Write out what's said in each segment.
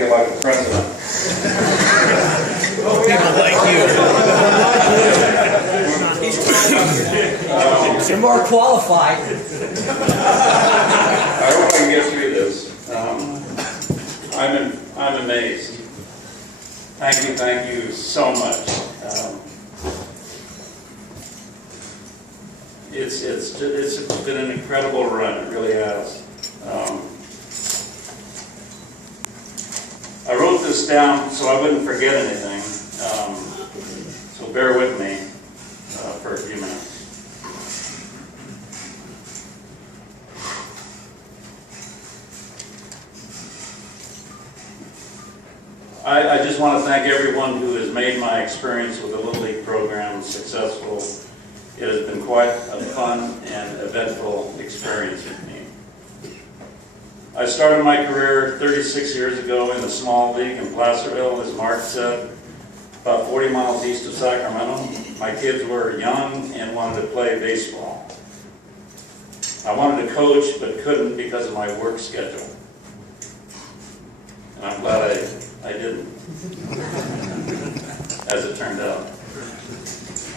feel like a president. People like you. You're more qualified. I hope I can get through this. I'm amazed. Thank you so much. It's been an incredible run. It really has. I wrote this down so I wouldn't forget anything. So bear with me for a few minutes. I just want to thank everyone who has made my experience with the Little League program successful. It has been quite a fun and eventful experience with me. I started my career 36 years ago in the small league in Placerville, as Mark said, about 40 miles east of Sacramento. My kids were young and wanted to play baseball. I wanted to coach but couldn't because of my work schedule. And I'm glad I didn't, as it turned out.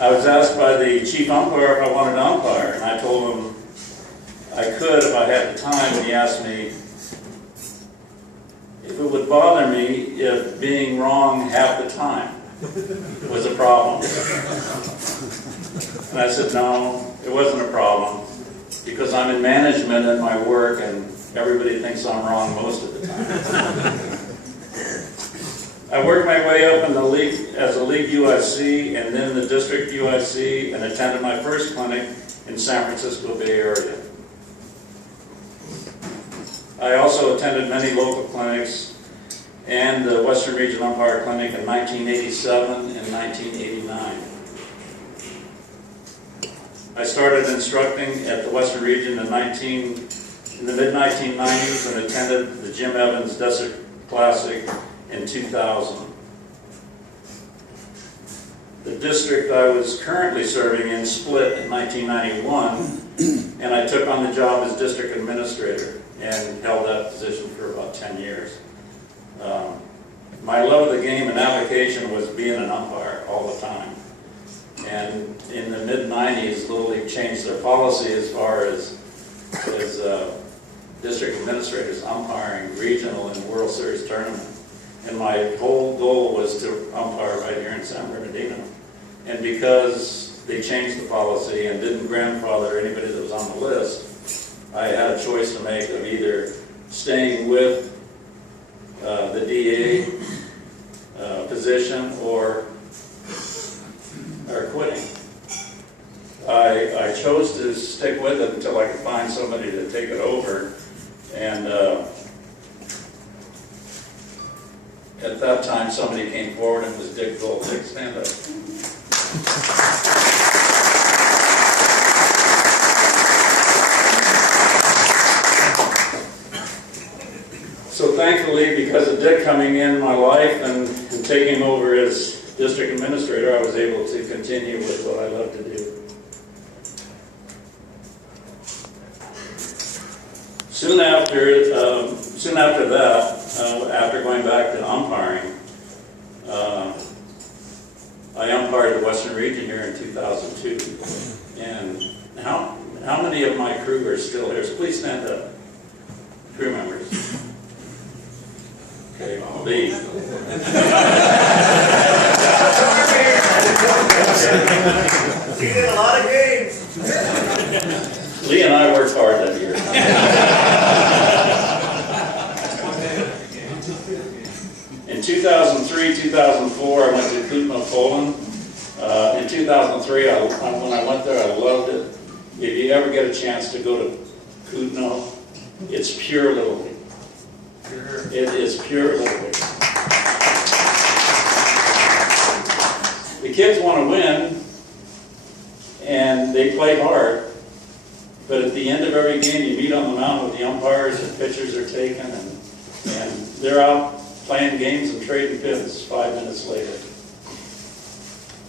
I was asked by the chief umpire if I wanted to umpire, and I told him I could if I had the time, and he asked me if it would bother me if being wrong half the time was a problem. And I said, no, it wasn't a problem, because I'm in management at my work, and everybody thinks I'm wrong most of the time. I worked my way up in the league as a league USC and then the district USC, and attended my first clinic in San Francisco Bay Area. I also attended many local clinics and the Western Region Umpire Clinic in 1987 and 1989. I started instructing at the Western Region in the mid-1990s and attended the Jim Evans Desert Classic in 2000. The district I was currently serving in split in 1991, and I took on the job as district administrator and held that position for about 10 years. My love of the game and application was being an umpire all the time. And in the mid-90s, Little League changed their policy as far as district administrators umpiring regional and World Series tournament. And my whole goal was to umpire right here in San Bernardino. And because they changed the policy and didn't grandfather anybody that was on the list, I had a choice to make of either staying with the DA position or quitting. I chose to stick with it until I could find somebody to take it over. And at that time, somebody came forward, and it was Dick Gold. Dick, stand up. So thankfully, because of Dick coming in my life and taking over as district administrator, I was able to continue with what I love to do. Soon after that, after going back to umpiring, I umpired the Western Region here in 2002. And how many of my crew are still here? So please stand up, crew members. Okay, Lee. He did a lot of games. Lee and I worked hard that year. In 2003, 2004, I went to Kutno, Poland. In 2003, when I went there, I loved it. If you ever get a chance to go to Kutno, it's pure Little League. It is pure Little League. The kids want to win, and they play hard. But at the end of every game, you meet on the mound with the umpires, and pictures are taken, and they're out playing games and trading pins 5 minutes later.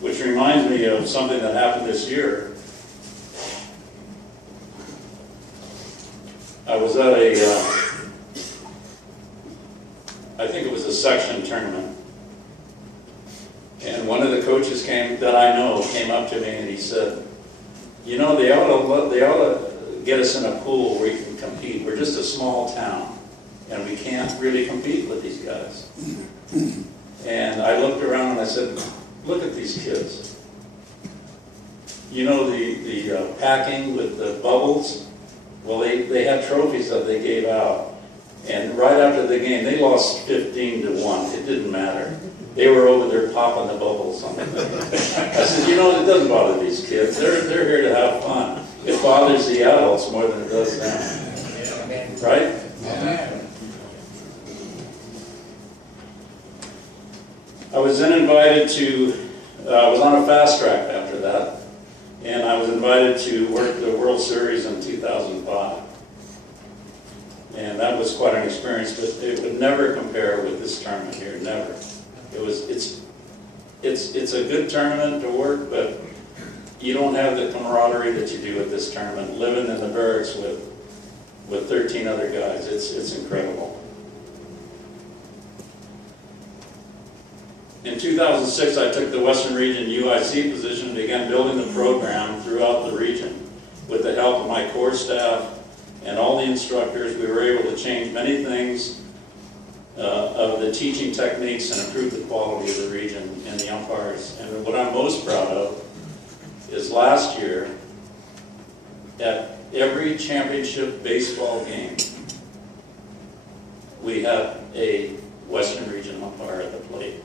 Which reminds me of something that happened this year. I was at I think it was a section tournament. And one of the coaches that I know came up to me and he said, you know, they ought to get us in a pool where we can compete. We're just a small town and we can't really compete with these guys. And I looked around and I said, look at these kids. You know the packing with the bubbles? Well, they had trophies that they gave out. And right after the game, they lost 15-1. It didn't matter. They were over there popping the bubbles on the thing. I said, you know, it doesn't bother these kids. They're here to have fun. It bothers the adults more than it does them. Right? I was then invited to, I was on a fast track after that, and I was invited to work the World Series in 2005. And that was quite an experience, but it would never compare with this tournament here, never. It's a good tournament to work, but you don't have the camaraderie that you do at this tournament, living in the barracks with 13 other guys. It's incredible. In 2006, I took the Western Region UIC position and began building the program throughout the region. With the help of my core staff and all the instructors, we were able to change many things of the teaching techniques and improve the quality of the region and the umpires. And what I'm most proud of is last year, at every championship baseball game, we had a Western Region umpire at the plate.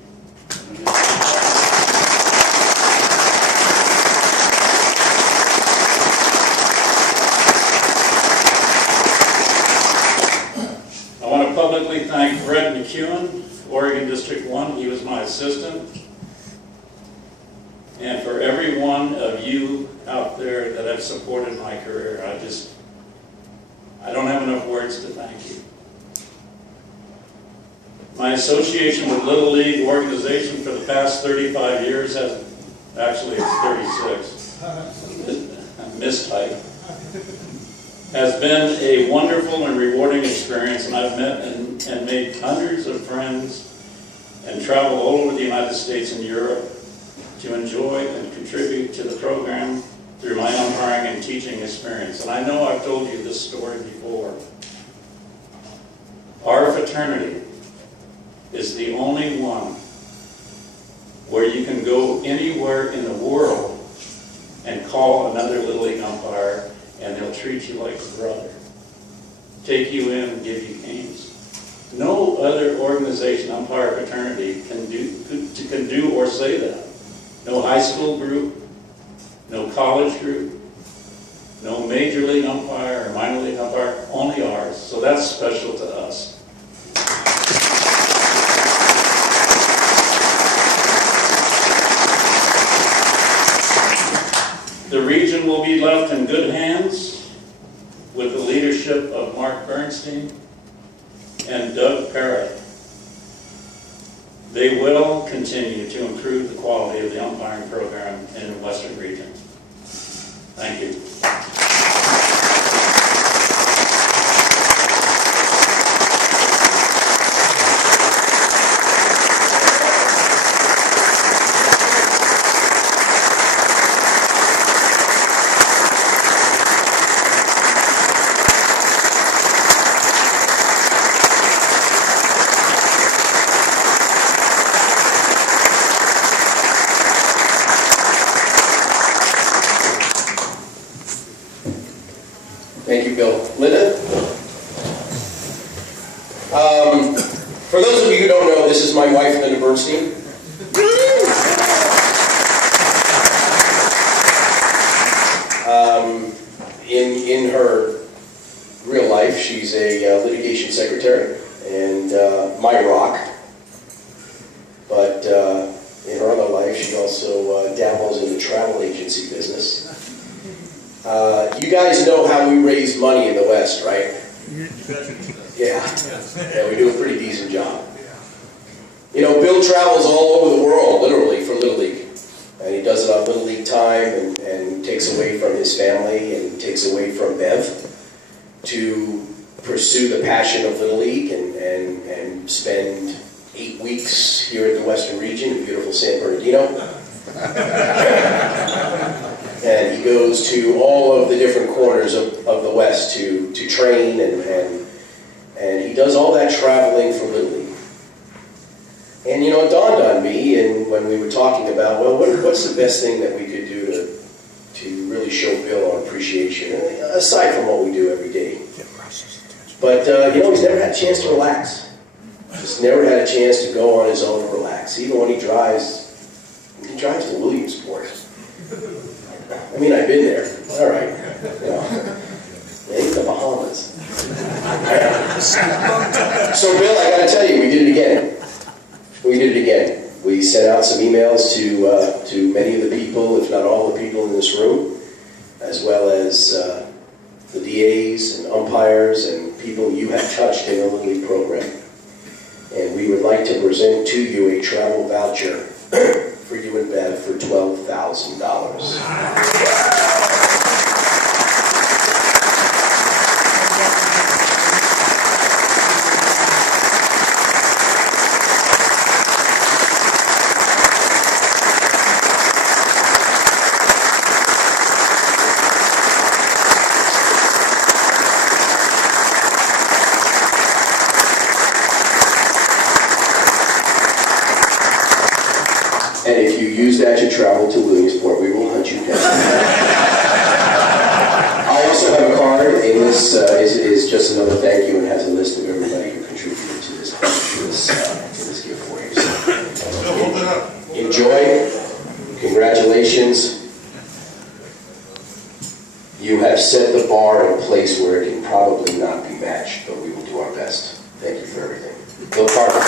I want to publicly thank Fred McEwen, Oregon District 1. He was my assistant. And for every one of you out there that have supported my career, I don't have enough words to thank you. My association with Little League organization for the past 35 years has, actually it's 36, mistype, has been a wonderful and rewarding experience, and I've met and made hundreds of friends and traveled all over the United States and Europe to enjoy and contribute to the program through my umpiring and teaching experience. And I know I've told you this story before. Our fraternity is the only one where you can go anywhere in the world and call another Little League umpire and they'll treat you like a brother, take you in and give you games. No other organization, umpire fraternity, can do or say that. No high school group, no college group, no major league umpire or minor league umpire, only ours. So that's special to us. The region will be left in good hands with the leadership of Mark Bernstein and Doug Parrott. They will continue to improve the quality of the umpiring program in the Western region. Thank you. Thank you, Bill. Linda? For those of you who don't know, this is my wife, Linda Bernstein. In her real life, she's a litigation secretary and my rock. But in her other life, she also dabbles in the travel agency business. You guys know how we raise money in the West, right? Yeah, we do a pretty decent job. You know, Bill travels all over the world, literally, for Little League. And he does it on Little League time and takes away from his family and takes away from Bev to pursue the passion of Little League and spend 8 weeks here at the Western Region in beautiful San Bernardino. And he goes to all of the different corners of the West to train, and he does all that traveling for Little League. And you know, it dawned on me, and when we were talking about, well, what's the best thing that we could do to really show Bill our appreciation, aside from what we do every day. But you know, he's never had a chance to relax. Just never had a chance to go on his own and relax. Even when he drives to Williamsport. I mean, I've been there. All right. You know, maybe the Bahamas. So, Bill, I got to tell you, we did it again. We sent out some emails to many of the people, if not all the people in this room, as well as the DAs and umpires and people you have touched in the Little League program. And we would like to present to you a travel voucher for you and Bev for $12,000. And if you use that to travel to Williamsport, we will hunt you down. I also have a card, and this is just another thank you, and has a list of everybody who contributed to this gift for you. So, enjoy. Congratulations. You have set the bar in a place where it can probably not be matched, but we will do our best. Thank you for everything. Bill Carter.